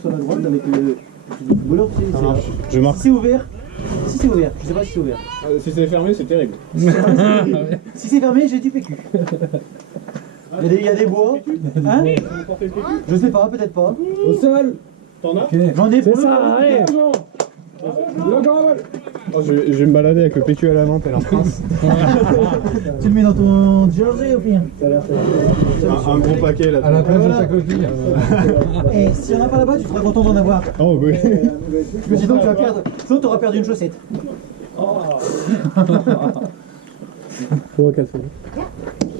Sur la droite avec le footballeur, tu sais, je marque. Si c'est ouvert, je sais pas si c'est ouvert. Si c'est fermé, c'est terrible. Si c'est fermé, j'ai du PQ. Il y a des bois. Hein? Je sais pas, peut-être pas. Au sol. T'en as? J'en ai C'est ça, allez. Oh, je vais me balader avec le PQ à la main, t'as l'air prince. Tu le mets dans ton jersey au pire. Un gros paquet là. À la place de ta coquille. Et s'il n'y en a pas là-bas, tu seras content d'en avoir. Oh oui. Mais sinon, tu vas perdre. Sinon, tu auras perdu une chaussette. Faut qu'elle fait.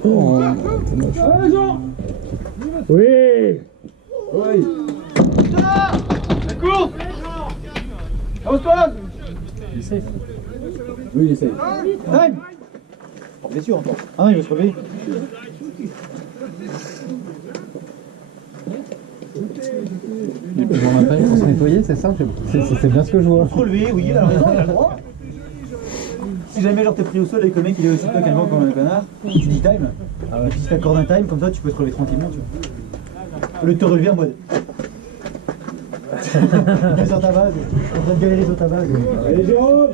Oh, allez, Jean. Oui. Oui. Cours. Avance-toi. Il essaye. Oui, il essaye. Time. Oh, bien sûr encore. Ah non, il veut se relever. Il peut prendre un taille pour se nettoyer, c'est ça? C'est bien ce que je vois. Se relever, oui, il a raison, il a le droit. Si jamais genre t'es pris au sol et que le mec il est aussi toi qu'un comme un connard, tu dis time. Ah ouais. Et puis si t'accordes un time, comme ça tu peux te relever tranquillement, tu vois. Au lieu de te relever en mode. Viens sur ta base, en train de galérer sur ta base. Allez Jérôme.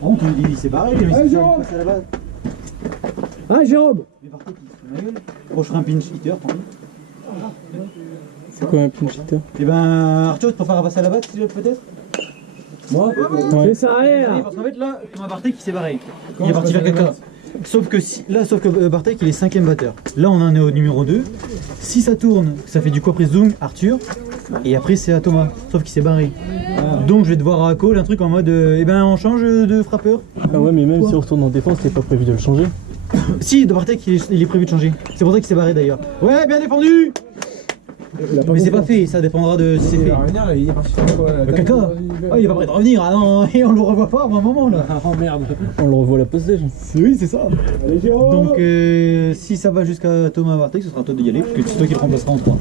Bon, tu me dis, c'est pareil, mais si tu passes à la base. Ah, Jérôme. Mais par contre, il se fout de ma gueule. Bon, je ferai un pinch hitter, tant pis. C'est quoi un pinch hitter? Eh ben, Arthur, tu préfères passer à la base peut-être? Moi? Fais ça, allez là. Parce qu'en fait, là, Thomas Bartek il s'est barré. Il est parti vers quelqu'un. Sauf que Bartek il est 5ème batteur. Là on en est au numéro 2. Si ça tourne, ça fait du coprise zoom, Arthur. Et après c'est à Thomas. Sauf qu'il s'est barré. Donc je vais devoir à call un truc en mode eh ben on change de frappeur. Ah ouais, mais même si on retourne en défense, t'es pas prévu de le changer? Si, de Bartek il est prévu de changer. C'est pour ça qu'il s'est barré d'ailleurs. Ouais, bien défendu. Mais c'est pas fait, ça dépendra de si c'est fait. Il est parti faire quoi là? Le caca. Ah, il est pas prêt de revenir, ah non, et on le revoit pas avant un moment là. Oh merde. On le revoit à la pause déjà. Oui, c'est ça. Allez Jérôme. Donc si ça va jusqu'à Thomas Bartek, ce sera à toi d'y aller, parce que c'est toi qui le remplaceras en 3.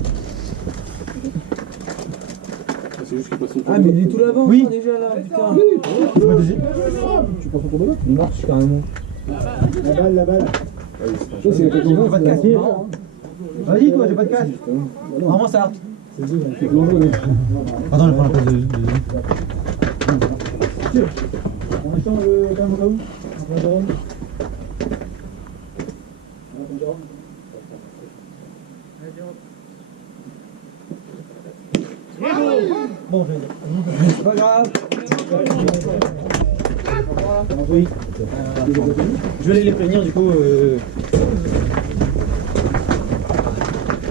Ah, mais il est tout l'avant Oui. déjà là, putain. Tu prends ton combat? Il marche carrément. La balle. J'ai pas de casque. Vas-y toi, j'ai pas de casque. Vraiment ça. Attends, je prends la place de... On échange quand même au cas où. Bon, je vais dire. C'est pas grave. Oui. Je vais aller les prévenir du coup.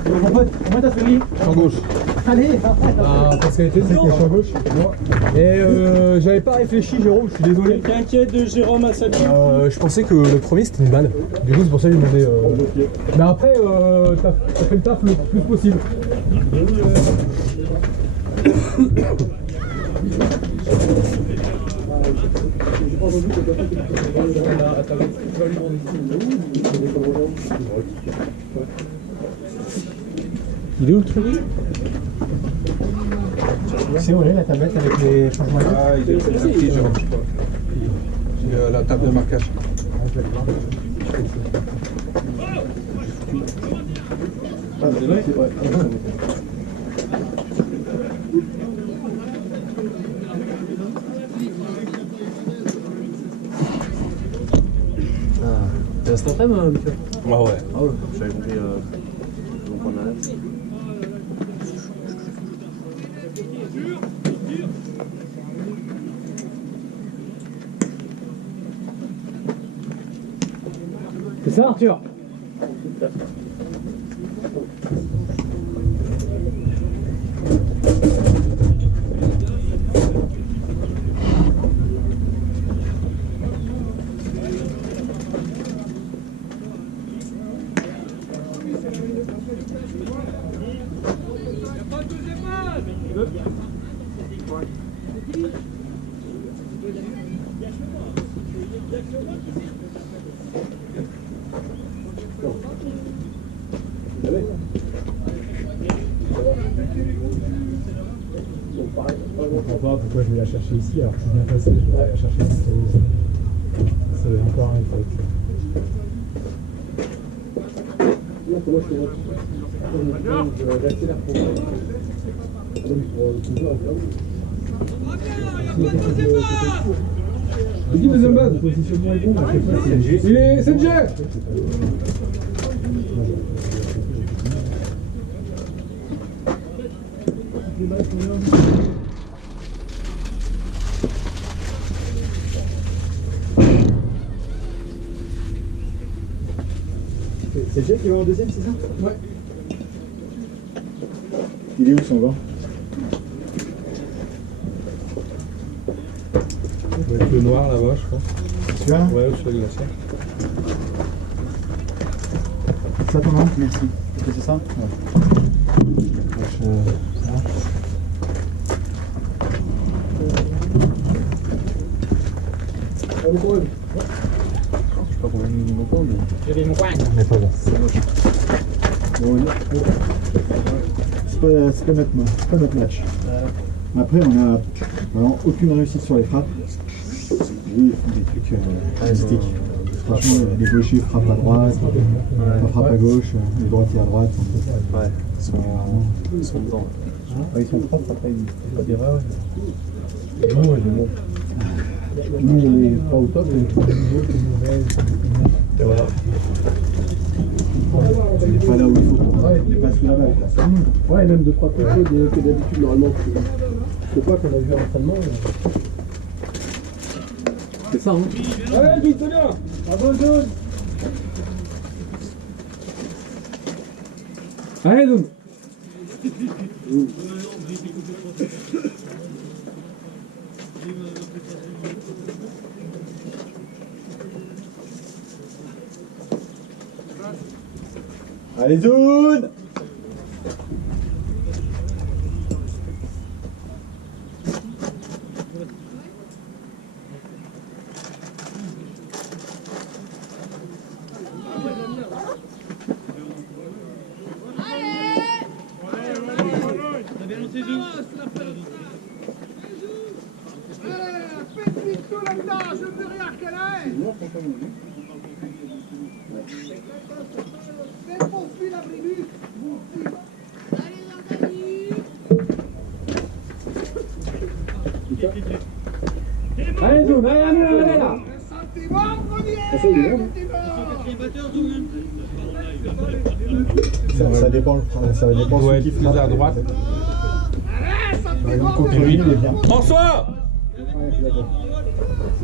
Mon pote, comment t'as suivi? Champ gauche. Allez, Ah, parce qu'elle était dedans. Champ gauche. Et j'avais pas réfléchi, Jérôme, je suis désolé. T'inquiète de Jérôme à sa Je pensais que le premier c'était une balle. Du coup, c'est pour ça que j'ai demandé. Mais après, t'as fait le taf le plus possible. Il est où le truc? c'est où la tablette avec les changements? Ah, il est pris, Jérôme, je crois. La table de marquage. Tu restes après, moi, Michael? Ah ouais. Ah ouais, j'avais compris. Ils vont prendre la lettre. C'est ça, Arthur? Je comprends pas pourquoi je vais la chercher ici alors que je suis bien passé, je vais la chercher ici. Ça va encore un truc. Petit deuxième base. Il est 7G. C'est Jay qui va en deuxième, c'est ça? Ouais. Il est où son gant? Avec le noir là-bas, je crois. Celui-là? Ouais, au-dessus de la glacière. Ça ton nom? Merci. Ok, c'est ça? Ouais. Je sais pas combien de niveaux quoi, mais. Mais pas bon. Bon, c'est pas notre match. Après, on a vraiment aucune réussite sur les frappes. Ils font des trucs mystiques. Franchement, les gauchers frappent à droite, on frappe à gauche, les droitiers à droite. Ouais, ils sont dedans. Ils sont propres après, ils font pas d'erreur. Nous, ouais, bon. Nous, on est pas au top, mais Et voilà. On n'est pas là où il faut pour dépasser la balle. ouais, même 2-3 coups que d'habitude, normalement, je sais pas qu'on a vu à l'entraînement. C'est ça, hein? Allez, vite, c'est bien. Bravo, Zone. Allez, Zoom. Allez, Zoun! Allez, Zoom, allez là. Ça dépend, ça dépend Ouais, de qui plus à droite. Par exemple, contre lui, il est bien. François!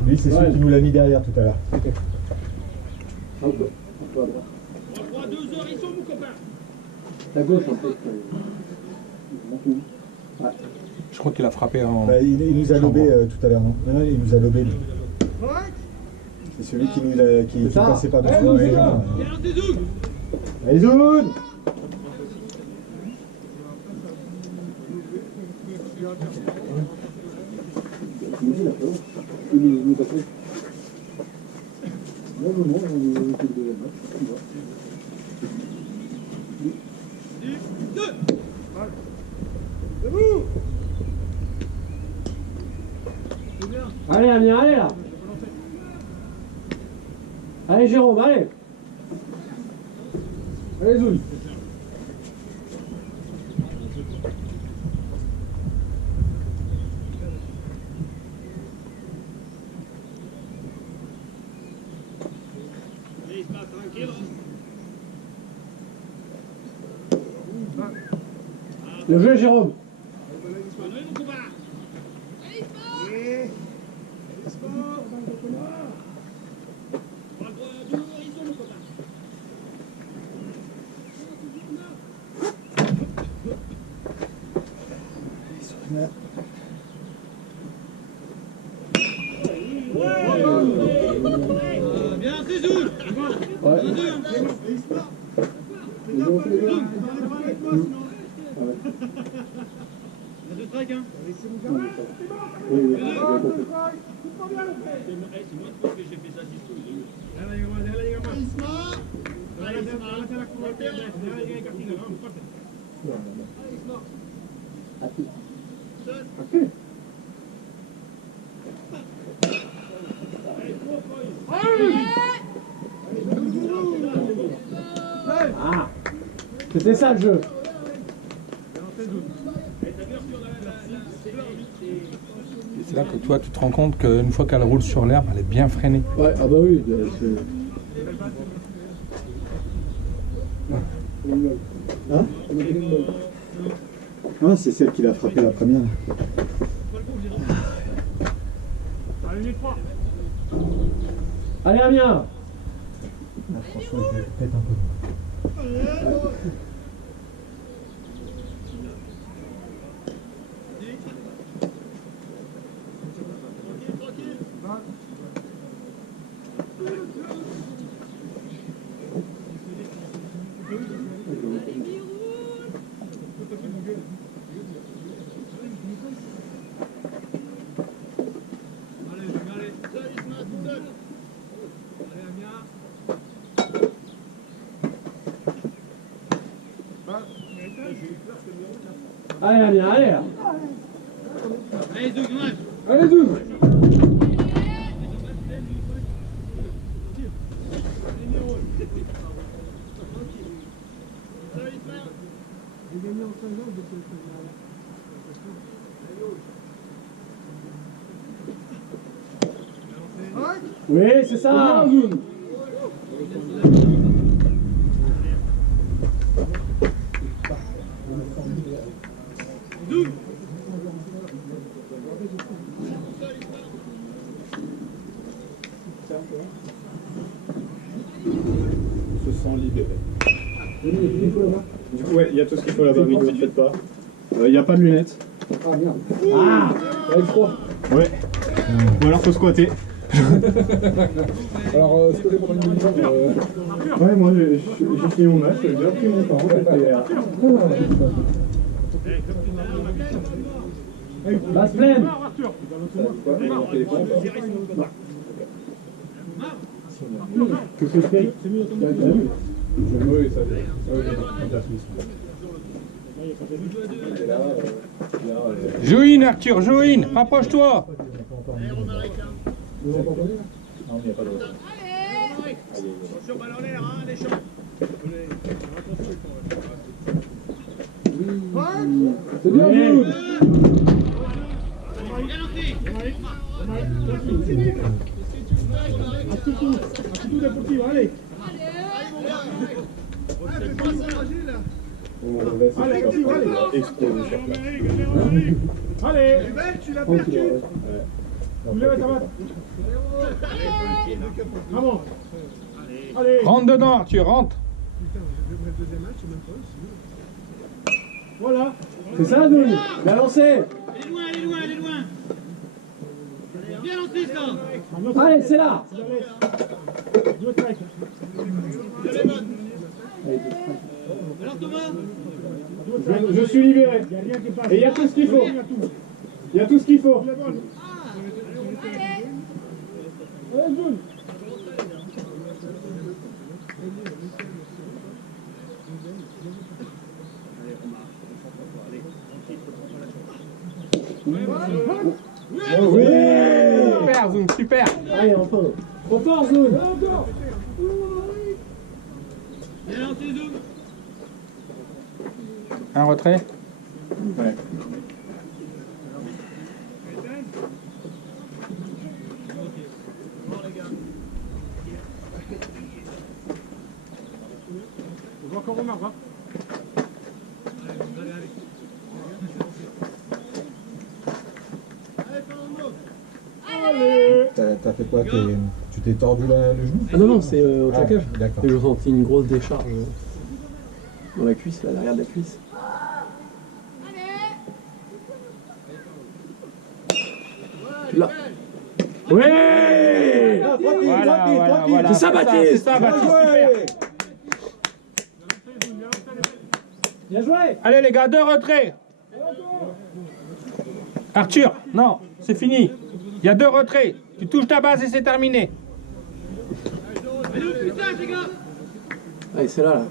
Lui, c'est celui qui nous l'a mis derrière tout à l'heure. La gauche, en fait. Je crois qu'il a frappé en. Bah, il nous a lobé tout à l'heure, non? Non, il nous a lobé, lui. C'est celui qui nous l'a, qui passait par dessus dans les jambes. Allez, Zoun! Allez, Amir, allez là. Allez, Jérôme, allez. Allez, Zoul. Le jeu, Jérôme. C'était ça le jeu. Et c'est là que toi, tu te rends compte qu'une fois qu'elle roule sur l'herbe, elle est bien freinée. Ouais, ah bah oui. Hein? Ah, c'est celle qui l'a frappé la première. Allez, Amiens. Là, franchement, il était peut-être un peu. Allez, Amiens, allez. Allez, Zouk, dommage. Allez, Zouk. Oui, c'est ça. On se sent libéré. Du coup, ouais, il y a tout ce qu'il faut là-bas, mais ne faites pas. Il n'y a pas de lunettes. Ah, merde. Ah, avec froid. Ouais. Ou alors faut squatter. Alors, ce que j'ai pendant une demi-heure, Ouais, moi j'ai fini mon match, j'ai déjà pris mon temps. Basse pleine. Tout ce fait. oui, ça Joïne, Arthur, Joïne, rapproche-toi. Attention, balle en l'air, hein, les champs. C'est bien, Zouk. Bien lancé. Exploser sur place. Allez, tu l'as perdu. Rentre dedans, Arthur, rentre. Voilà. C'est ça, Zouk. Bien lancé. Elle est loin, elle est loin, elle est loin. Bien lancé, ça. Allez, c'est là. Alors, Thomas. Je suis libéré. Et il y a tout ce qu'il faut. Il y a tout ce qu'il faut. Oui. Super, Zoom, super. Allez, enfin. Trop fort, Zouk. Bien lancé, Zouk. Un retrait. Ouais. On va encore au marbre, hein. T'as fait quoi? Tu t'es tordu le genou? Ah non, non, c'est au claquage. D'accord. Et j'ai senti une grosse décharge dans la cuisse, là, l'arrière de la cuisse. Là. Ouais. Voilà. C'est ça, Baptiste. C'est ça, Baptiste, super. Bien joué. Allez, les gars, 2 retraits. Arthur, non, c'est fini. Il y a 2 retraits. Tu touches ta base et c'est terminé. Allez, c'est là, là.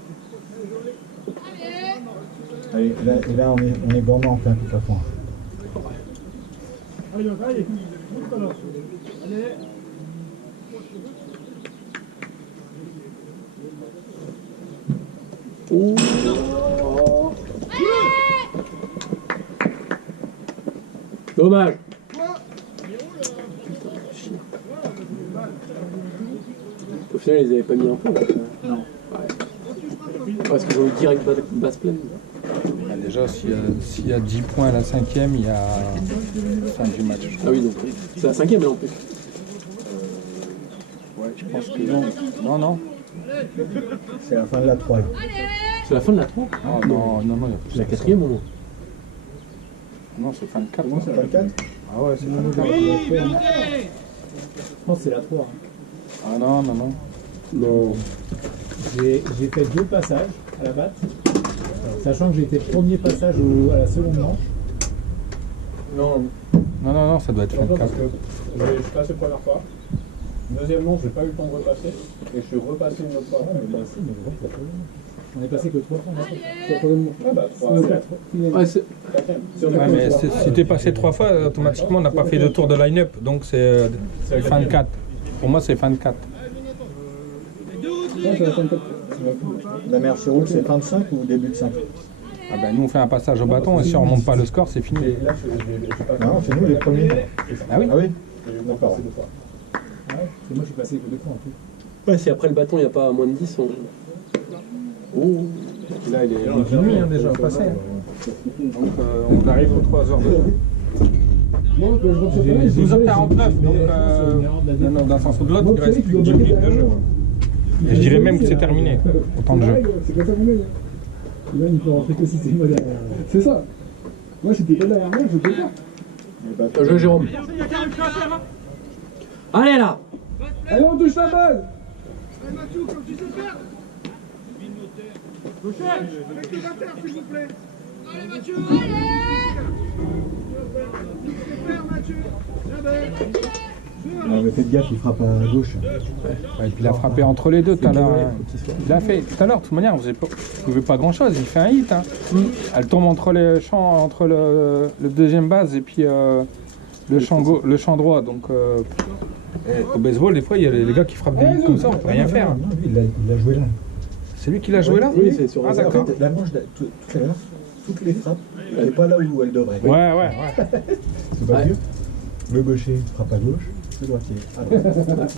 Allez, là on est gourmand en plein toute la fois. Ouh. Dommage. Au final, ils avaient pas mis un peu. Non. Ouais. Parce qu'ils ont eu direct basse pleine. Bah, déjà, s'il y a 10 points à la 5e, il y a fin du match. Ah oui, donc c'est la 5e là en plus. Ouais, je pense que non. Non, non. C'est la fin de la 3. C'est la fin de la 3. Non, non, non, il y a plus. La 4e au moins. Non, c'est fin de 4. C'est pas le 4? Ah ouais, c'est fin de 4. Oui, vérité. Je pense que c'est la 3. Ah non, non, non. Non. J'ai fait 2 passages à la batte, sachant que j'ai été premier passage à la seconde manche. Non, Non, non, non, ça doit être fin de 4. parce que je suis passé la première fois. Deuxième manche, j'ai pas eu le temps de repasser. Et je suis repassé une autre fois. On est passé que 3 fois. C'est la troisième manche. Ah bah, 3, 4. Ouais, c'est... Ouais, mais si t'es passé 3 fois, automatiquement, on n'a pas fait de tour de line-up. Donc c'est fin de 4. Pour moi, c'est fin de 4. La meilleure sur roule, c'est fin de 5 ou début de 5? Ah ben, nous, on fait un passage au bâton et si on remonte pas le score, c'est fini. Non, c'est nous les premiers. Ah oui? Ah oui? D'accord. C'est moi, je suis passé que 2 fois en tout. Ouais, si après le bâton, il n'y a pas moins de 10, on... Oh. Là, il est midi nuit déjà au passé. Donc on arrive aux 3 heures de 12h49, donc d'un sens ou de l'autre, il reste plus que 10 minutes de jeu. Et je dirais même que c'est terminé, autant de jeu. C'est comme ça mon œil. Ivan, il peut rentrer que si c'est moi derrière. C'est ça. Moi, j'étais pas derrière moi, je peux pas. Jeu Jérôme. Allez là. Allez, on touche la balle. Mathieu, comme tu sais faire. Gaucher, avec le 21, s'il vous plaît. Allez, Mathieu. Allez. Faire, Mathieu. La belle. Non, mais faites gaffe, il frappe à gauche. Ouais, et puis il a frappé entre les deux tout à l'heure. Il a fait tout à l'heure, de toute manière, vous ne pouvez pas grand chose, il fait un hit. Hein. Elle tombe entre les champs, entre le deuxième base et puis le champ droit. Donc au baseball, des fois, il y a les gars qui frappent des hits comme ça, on peut rien faire. Non, lui, il a joué là. C'est lui qui l'a joué là? Oui, c'est sur Ah d'accord. En fait, la manche, tout à l'heure, toutes les frappes, elle n'est pas là où elle devrait. Ouais. C'est pas vieux. Le gaucher frappe à gauche, le droitier à droite.